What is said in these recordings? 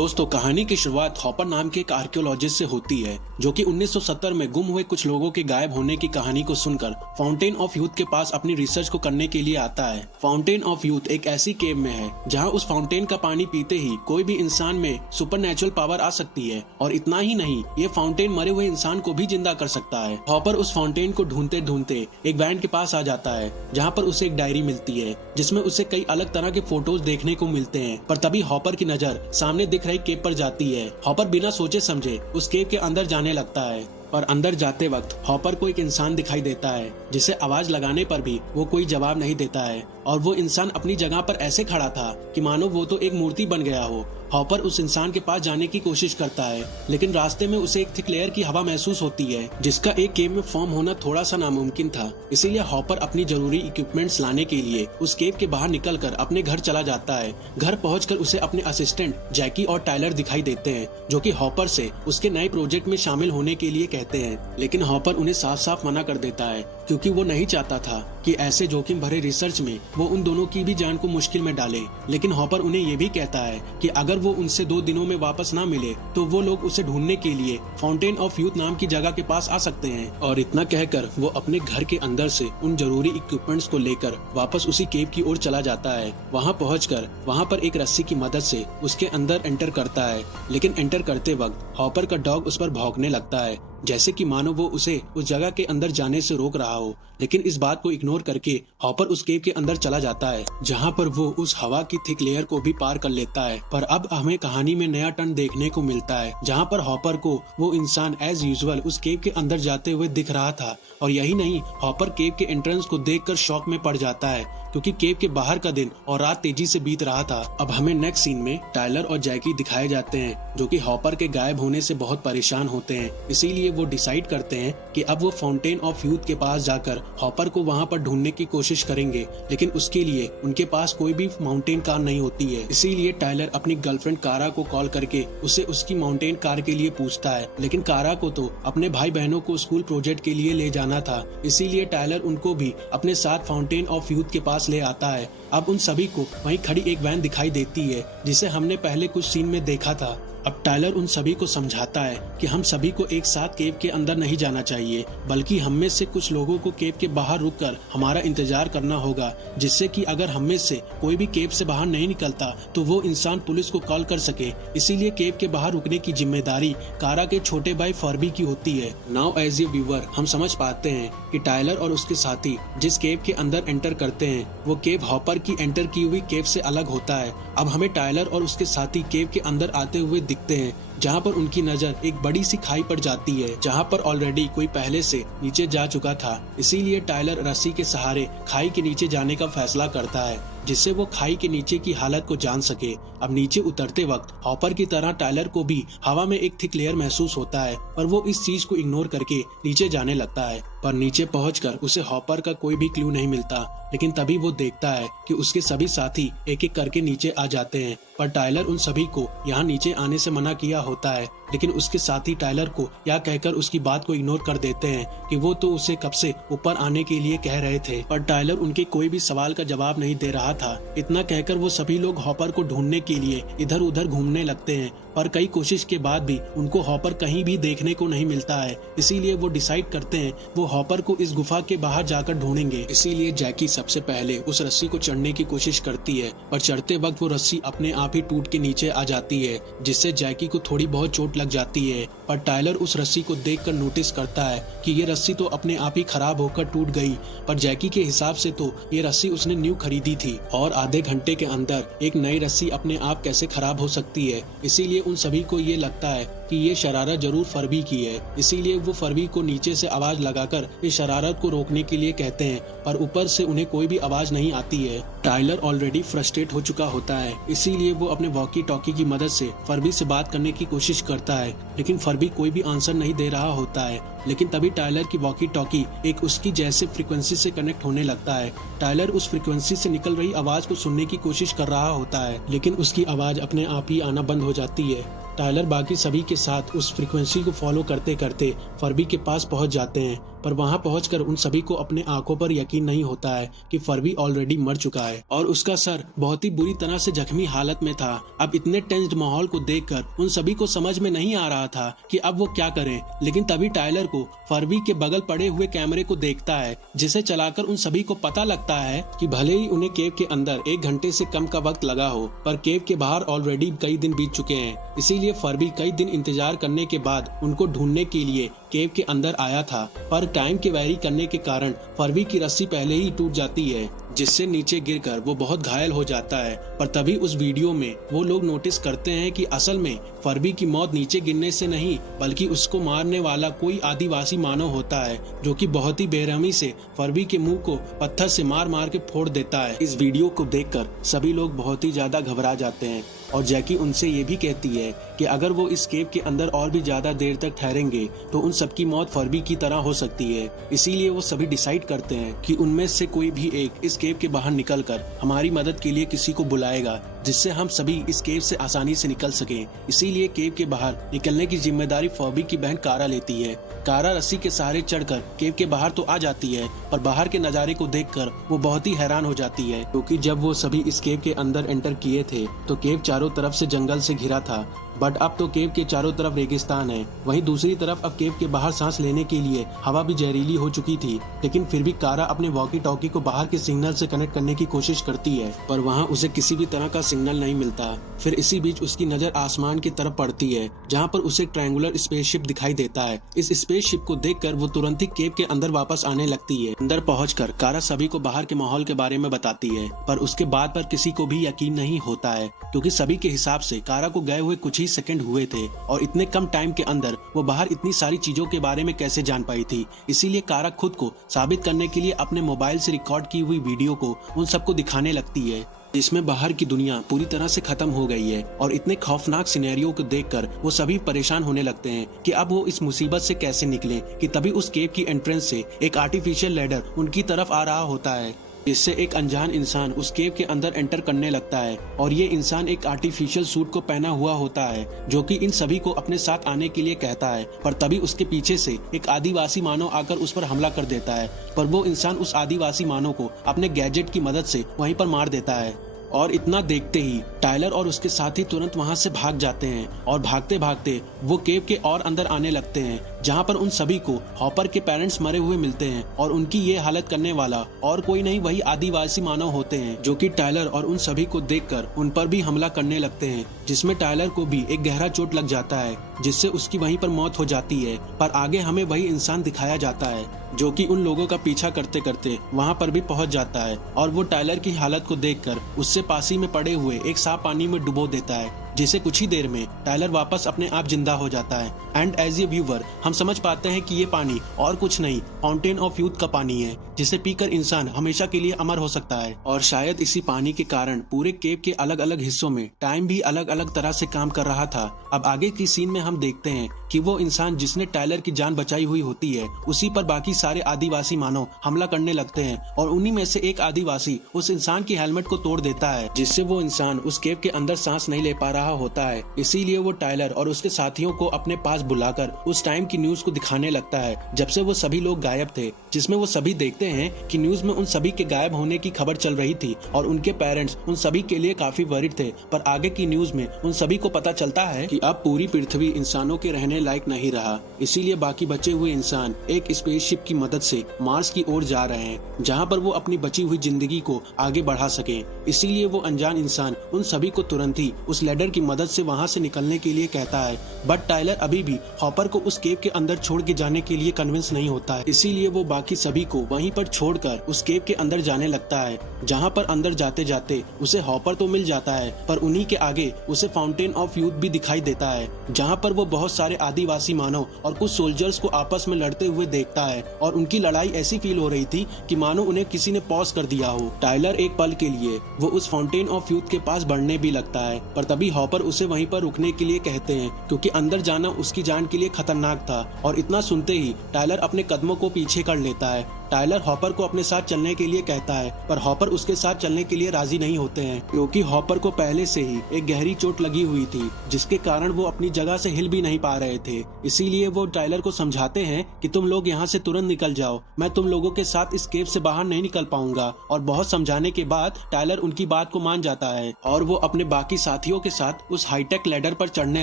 दोस्तों, कहानी की शुरुआत हॉपर नाम के एक आर्कियोलॉजिस्ट से होती है जो कि 1970 में गुम हुए कुछ लोगों के गायब होने की कहानी को सुनकर फाउंटेन ऑफ यूथ के पास अपनी रिसर्च को करने के लिए आता है। फाउंटेन ऑफ यूथ एक ऐसी केव में है जहां उस फाउंटेन का पानी पीते ही कोई भी इंसान में सुपरनैचुरल पावर आ सकती है और इतना ही नहीं, ये फाउंटेन मरे हुए इंसान को भी जिंदा कर सकता है। हॉपर उस फाउंटेन को ढूंढते ढूंढते एक वैन के पास आ जाता है जहाँ पर उसे एक डायरी मिलती है जिसमें उसे कई अलग तरह के फोटोज देखने को मिलते हैं। पर तभी हॉपर की नजर सामने दिख रही केव पर जाती है। हॉपर बिना सोचे समझे उस केव के अंदर जाने लगता है। पर अंदर जाते वक्त हॉपर को एक इंसान दिखाई देता है जिसे आवाज लगाने पर भी वो कोई जवाब नहीं देता है और वो इंसान अपनी जगह पर ऐसे खड़ा था कि मानो वो तो एक मूर्ति बन गया हो। हॉपर उस इंसान के पास जाने की कोशिश करता है लेकिन रास्ते में उसे एक थिक लेयर की हवा महसूस होती है जिसका एक केव में फॉर्म होना थोड़ा सा नामुमकिन था। इसीलिए हॉपर अपनी जरूरी इक्विपमेंट्स लाने के लिए उस केव के बाहर निकलकर अपने घर चला जाता है। घर पहुंचकर उसे अपने असिस्टेंट जैकी और टायलर दिखाई देते हैं जो कि हॉपर से उसके नए प्रोजेक्ट में शामिल होने के लिए कहते हैं, लेकिन हॉपर उन्हें साफ साफ मना कर देता है क्योंकि वो नहीं चाहता था कि ऐसे जोखिम भरे रिसर्च में वो उन दोनों की भी जान को मुश्किल में डाले। लेकिन हॉपर उन्हें ये भी कहता है कि अगर वो उनसे 2 दिनों में वापस ना मिले तो वो लोग उसे ढूंढने के लिए फाउंटेन ऑफ यूथ नाम की जगह के पास आ सकते हैं। और इतना कहकर वो अपने घर के अंदर से उन जरूरी इक्विपमेंट्स को लेकर वापस उसी केव की ओर चला जाता है। वहाँ पहुंचकर वहाँ पर एक रस्सी की मदद से उसके अंदर एंटर करता है, लेकिन एंटर करते वक्त हॉपर का डॉग उस पर भौंकने लगता है जैसे कि मानो वो उसे उस जगह के अंदर जाने से रोक रहा हो। लेकिन इस बात को इग्नोर करके हॉपर उस केव के अंदर चला जाता है जहाँ पर वो उस हवा की थिक लेयर को भी पार कर लेता है। पर अब हमें कहानी में नया टर्न देखने को मिलता है जहाँ पर हॉपर को वो इंसान एज यूजुअल उस केव के अंदर जाते हुए दिख रहा था। और यही नहीं, हॉपर केव के एंट्रेंस को देखकर शॉक में पड़ जाता है क्योंकि केव के बाहर का दिन और रात तेजी से बीत रहा था। अब हमें नेक्स्ट सीन में टायलर और जैकी दिखाए जाते हैं जो कि हॉपर के गायब होने से बहुत परेशान होते हैं। इसीलिए वो डिसाइड करते हैं कि अब वो फाउंटेन ऑफ यूथ के पास जाकर हॉपर को वहाँ पर ढूंढने की कोशिश करेंगे, लेकिन उसके लिए उनके पास कोई भी माउंटेन कार नहीं होती है। इसीलिए टायलर अपनी गर्लफ्रेंड कारा को कॉल करके उसे उसकी माउंटेन कार के लिए पूछता है, लेकिन कारा को तो अपने भाई बहनों को स्कूल प्रोजेक्ट के लिए ले जाना था। इसीलिए टायलर उनको भी अपने साथ फाउंटेन ऑफ यूथ के पास ले आता है। अब उन सभी को वहीं खड़ी एक वैन दिखाई देती है जिसे हमने पहले कुछ सीन में देखा था। अब टायलर उन सभी को समझाता है कि हम सभी को एक साथ केव के अंदर नहीं जाना चाहिए, बल्कि हम में से कुछ लोगों को केव के बाहर रुककर हमारा इंतजार करना होगा, जिससे कि अगर हम में से कोई भी केव से बाहर नहीं निकलता तो वो इंसान पुलिस को कॉल कर सके। इसीलिए केव के बाहर रुकने की जिम्मेदारी कारा के छोटे भाई फर्बी की होती है। नाउ एज ए व्यूअर हम समझ पाते हैं कि टायलर और उसके साथी जिस केव के अंदर एंटर करते हैं वो केव हॉपर की एंटर की हुई केव से अलग होता है। अब हमें टायलर और उसके साथी केव के अंदर आते हुए दिखते हैं जहाँ पर उनकी नजर एक बड़ी सी खाई पर जाती है जहाँ पर ऑलरेडी कोई पहले से नीचे जा चुका था। इसीलिए टायलर रस्सी के सहारे खाई के नीचे जाने का फैसला करता है जिससे वो खाई के नीचे की हालत को जान सके। अब नीचे उतरते वक्त हॉपर की तरह टायलर को भी हवा में एक थिक लेयर महसूस होता है, पर वो इस चीज को इग्नोर करके नीचे जाने लगता है। पर नीचे पहुंचकर उसे हॉपर का कोई भी क्लू नहीं मिलता, लेकिन तभी वो देखता है कि उसके सभी साथी एक एक करके नीचे आ जाते हैं। पर टायलर उन सभी को यहाँ नीचे आने से मना किया होता है, लेकिन उसके साथी टायलर को यह कहकर उसकी बात को इग्नोर कर देते हैं कि वो तो उसे कब से ऊपर आने के लिए कह रहे थे। पर टायलर उनके कोई भी सवाल का जवाब नहीं दे रहा था। इतना कहकर वो सभी लोग हॉपर को ढूंढने के लिए इधर उधर घूमने लगते हैं, पर कई कोशिश के बाद भी उनको हॉपर कहीं भी देखने को नहीं मिलता है। इसीलिए वो डिसाइड करते हैं वो हॉपर को इस गुफा के बाहर जाकर ढूंढेंगे। इसीलिए जैकी सबसे पहले उस रस्सी को चढ़ने की कोशिश करती है, पर चढ़ते वक्त वो रस्सी अपने आप ही टूट के नीचे आ जाती है जिससे जैकी को थोड़ी बहुत चोट लग जाती है। पर टायलर उस रस्सी को देखकर नोटिस करता है कि ये रस्सी तो अपने आप ही खराब होकर टूट गई, पर जैकी के हिसाब से तो ये रस्सी उसने न्यू खरीदी थी और आधे घंटे के अंदर एक नई रस्सी अपने आप कैसे खराब हो सकती है। इसीलिए उन सभी को ये लगता है कि ये शरारत जरूर फर्बी की है। इसीलिए वो फर्बी को नीचे से आवाज लगाकर इस शरारत को रोकने के लिए कहते हैं, पर ऊपर से उन्हें कोई भी आवाज नहीं आती है। टायलर ऑलरेडी फ्रस्ट्रेट हो चुका होता है, इसीलिए वो अपने वॉकी टॉकी की मदद से फर्बी से बात करने की कोशिश करता है, लेकिन फर्बी कोई भी आंसर नहीं दे रहा होता है। लेकिन तभी टायलर की वॉकी टॉकी एक उसकी जैसे फ्रीक्वेंसी से कनेक्ट होने लगता है। टायलर उस फ्रीक्वेंसी से निकल रही आवाज को सुनने की कोशिश कर रहा होता है, लेकिन उसकी आवाज अपने आप ही आना बंद हो जाती है। टायलर बाकी सभी के साथ उस फ्रीक्वेंसी को फॉलो करते करते फर्बी के पास पहुंच जाते हैं, पर वहां पहुंचकर उन सभी को अपने आंखों पर यकीन नहीं होता है कि फर्बी ऑलरेडी मर चुका है और उसका सर बहुत ही बुरी तरह से जख्मी हालत में था। अब इतने टेंस्ड माहौल को देखकर उन सभी को समझ में नहीं आ रहा था कि अब वो क्या करें, लेकिन तभी टायलर को फर्बी के बगल पड़े हुए कैमरे को देखता है, जिसे चलाकर उन सभी को पता लगता है कि भले ही उन्हें केव के अंदर 1 घंटे से कम का वक्त लगा हो, पर केव के बाहर ऑलरेडी कई दिन बीत चुके हैं। इसीलिए फर्बी कई दिन इंतजार करने के बाद उनको ढूंढने के लिए केव के अंदर आया था, पर टाइम के वैरी करने के कारण फर्बी की रस्सी पहले ही टूट जाती है, जिससे नीचे गिरकर वो बहुत घायल हो जाता है। पर तभी उस वीडियो में वो लोग नोटिस करते हैं कि असल में फर्बी की मौत नीचे गिरने से नहीं, बल्कि उसको मारने वाला कोई आदिवासी मानव होता है, जो कि बहुत ही बेरहमी से फर्बी के मुंह को पत्थर से मार मार के फोड़ देता है। इस वीडियो को देखकर सभी लोग बहुत ही ज्यादा घबरा जाते हैं और जैकी उनसे ये भी कहती है कि अगर वो इस केव के अंदर और भी ज्यादा देर तक ठहरेंगे तो उन सबकी मौत फर्बी की तरह हो सकती है। इसीलिए वो सभी डिसाइड करते हैं कि उनमें से कोई भी एक इस केव के बाहर निकलकर हमारी मदद के लिए किसी को बुलाएगा, जिससे हम सभी इस केव से आसानी से निकल सकें। इसीलिए केव के बाहर निकलने की जिम्मेदारी फर्बी की बहन कारा लेती है। कारा रस्सी के सहारे चढ़कर केव के बाहर तो आ जाती है, पर बाहर के नजारे को देखकर वो बहुत ही हैरान हो जाती है, क्योंकि जब वो सभी इस केव के अंदर एंटर किए थे तो केव चारों तरफ से जंगल से घिरा था, बट अब तो केव के चारों तरफ रेगिस्तान है। वहीं दूसरी तरफ अब केव के बाहर सांस लेने के लिए हवा भी जहरीली हो चुकी थी, लेकिन फिर भी कारा अपने वॉकी टॉकी को बाहर के सिग्नल से कनेक्ट करने की कोशिश करती है, पर वहां उसे किसी भी तरह का सिग्नल नहीं मिलता। फिर इसी बीच उसकी नजर आसमान की तरफ पड़ती है, जहां पर उसे एक ट्रायंगुलर स्पेसशिप दिखाई देता है। इस स्पेसशिप को देखकर वो तुरंत ही केव के अंदर वापस आने लगती है। अंदर पहुंचकर कारा सभी को बाहर के माहौल के बारे में बताती है, पर उसके बाद पर किसी को भी यकीन नहीं होता है, क्योंकि सभी के हिसाब से कारा को गए हुए कुछ ही सेकंड हुए थे और इतने कम टाइम के अंदर वो बाहर इतनी सारी चीजों के बारे में कैसे जान पाई थी। इसीलिए कारा खुद को साबित करने के लिए अपने मोबाइल से रिकॉर्ड की हुई वीडियो को उन सबको दिखाने लगती है, जिसमें बाहर की दुनिया पूरी तरह से खत्म हो गई है। और इतने खौफनाक सिनेरियो को देखकर वो सभी परेशान होने लगते हैं कि अब वो इस मुसीबत से कैसे निकलें, कि तभी उस केव की एंट्रेंस से एक आर्टिफिशियल लैडर उनकी तरफ आ रहा होता है, जिससे एक अनजान इंसान उस केव के अंदर एंटर करने लगता है। और ये इंसान एक आर्टिफिशियल सूट को पहना हुआ होता है, जो कि इन सभी को अपने साथ आने के लिए कहता है। पर तभी उसके पीछे से एक आदिवासी मानव आकर उस पर हमला कर देता है, पर वो इंसान उस आदिवासी मानव को अपने गैजेट की मदद से वहीं पर मार देता है। और इतना देखते ही टायलर और उसके साथी तुरंत वहां से भाग जाते हैं और भागते भागते वो केव के और अंदर आने लगते हैं, जहां पर उन सभी को हॉपर के पेरेंट्स मरे हुए मिलते हैं और उनकी ये हालत करने वाला और कोई नहीं वही आदिवासी मानव होते हैं, जो कि टायलर और उन सभी को देखकर उन पर भी हमला करने लगते हैं, जिसमें टायलर को भी एक गहरा चोट लग जाता है, जिससे उसकी वहीं पर मौत हो जाती है। पर आगे हमें वही इंसान दिखाया जाता है जो कि उन लोगों का पीछा करते करते वहां पर भी पहुंच जाता है और वो टायलर की हालत को देखकर उससे पास ही में पड़े हुए एक सांप पानी में डुबो देता है, जिसे कुछ ही देर में टायलर वापस अपने आप जिंदा हो जाता है। एंड एज ए व्यूवर हम समझ पाते हैं कि ये पानी और कुछ नहीं, फाउंटेन ऑफ यूथ का पानी है, जिसे पीकर इंसान हमेशा के लिए अमर हो सकता है। और शायद इसी पानी के कारण पूरे केव के अलग अलग हिस्सों में टाइम भी अलग अलग तरह से काम कर रहा था। अब आगे की सीन में हम देखते हैं कि वो इंसान जिसने टायलर की जान बचाई हुई होती है, उसी पर बाकी सारे आदिवासी मानव हमला करने लगते हैं और उन्हीं में से एक आदिवासी उस इंसान की हेलमेट को तोड़ देता है, जिससे वो इंसान उस केव के अंदर सांस नहीं ले पा रहा होता है। इसीलिए वो टायलर और उसके साथियों को अपने पास बुलाकर उस टाइम की न्यूज को दिखाने लगता है जब से वो सभी लोग गायब थे, जिसमें वो सभी देखते हैं कि न्यूज में उन सभी के गायब होने की खबर चल रही थी और उनके पेरेंट्स उन सभी के लिए काफी वरीड थे। पर आगे की न्यूज में उन सभी को पता चलता है कि अब पूरी पृथ्वी इंसानों के रहने लायक नहीं रहा। इसीलिए बाकी बचे हुए इंसान एक स्पेसशिप की मदद से मार्स की ओर जा रहे हैं, जहां पर वो अपनी बची हुई जिंदगी को आगे बढ़ा सके। इसीलिए वो अनजान इंसान उन सभी को तुरंत ही उस लैडर की मदद से वहां से निकलने के लिए कहता है, बट टायलर अभी भी हॉपर को उस केव के अंदर छोड़ के जाने के लिए कन्विंस नहीं होता है। इसीलिए वो बाकी सभी को वहीं पर छोड़कर उस केव के अंदर जाने लगता है, जहां पर अंदर जाते जाते उसे हॉपर तो मिल जाता है, पर उन्हीं के आगे उसे फाउंटेन ऑफ यूथ भी दिखाई देता है, जहां पर वो बहुत सारे आदिवासी मानव और कुछ सोल्जर्स को आपस में लड़ते हुए देखता है और उनकी लड़ाई ऐसी फील हो रही थी कि मानो उन्हें किसी ने पॉज कर दिया हो। टायलर एक पल के लिए वो उस फाउंटेन ऑफ यूथ के पास बढ़ने भी लगता है, पर तभी हॉपर उसे वहीं पर रुकने के लिए कहते हैं क्योंकि अंदर जाना उसकी जान के लिए खतरनाक था। और इतना सुनते ही टायलर अपने कदमों को पीछे कर लेता है। टायलर हॉपर को अपने साथ चलने के लिए कहता है, पर हॉपर उसके साथ चलने के लिए राजी नहीं होते हैं क्योंकि हॉपर को पहले से ही एक गहरी चोट लगी हुई थी जिसके कारण वो अपनी जगह से हिल भी नहीं पा रहे थे। इसीलिए वो टायलर को समझाते हैं कि तुम लोग यहाँ से तुरंत निकल जाओ, मैं तुम लोगों के साथ इस केव से बाहर नहीं निकल पाऊंगा। और बहुत समझाने के बाद टायलर उनकी बात को मान जाता है और वो अपने बाकी साथियों के साथ उस हाईटेक लैडर पर चढ़ने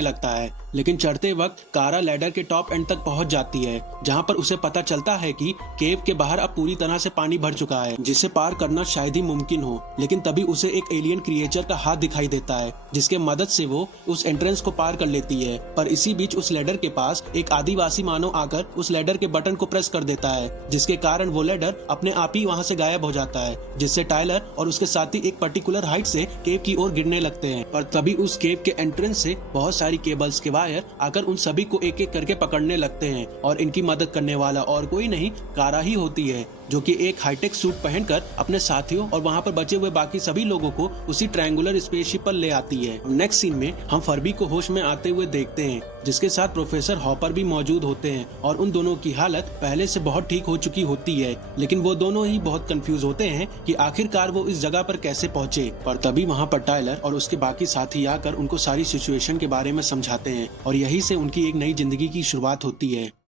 लगता है। लेकिन चढ़ते वक्त कारा लैडर के टॉप एंड तक पहुंच जाती है जहां पर उसे पता चलता है कि केव के बाहर अब पूरी तरह से पानी भर चुका है जिसे पार करना शायद ही मुमकिन हो। लेकिन तभी उसे एक एलियन क्रिएचर का हाथ दिखाई देता है जिसके मदद से वो उस एंट्रेंस को पार कर लेती है। पर इसी बीच उस लैडर के पास एक आदिवासी मानव आकर उस लैडर के बटन को प्रेस कर देता है जिसके कारण वो लैडर अपने आप ही वहां से गायब हो जाता है, जिससे टायलर और उसके साथी एक पर्टिकुलर हाइट से केव की ओर गिरने लगते हैं। पर तभी उस केव के एंट्रेंस से बहुत सारी केबल्स के वायर आकर उन सभी को एक एक करके पकड़ने लगते हैं और इनकी मदद करने वाला और कोई नहीं कारा ही होती है जो कि एक हाईटेक सूट पहनकर अपने साथियों और वहां पर बचे हुए बाकी सभी लोगों को उसी ट्रायंगुलर स्पेसशिप पर ले आती है। नेक्स्ट सीन में हम फर्बी को होश में आते हुए देखते हैं जिसके साथ प्रोफेसर हॉपर भी मौजूद होते हैं और उन दोनों की हालत पहले से बहुत ठीक हो चुकी होती है। लेकिन वो दोनों ही बहुत कंफ्यूज होते हैं कि आखिरकार वो इस जगह पर कैसे पहुंचे। पर तभी वहां पर टायलर और उसके बाकी साथी आकर उनको सारी सिचुएशन के बारे में समझाते हैं और यही से उनकी एक नई जिंदगी की शुरुआत होती है।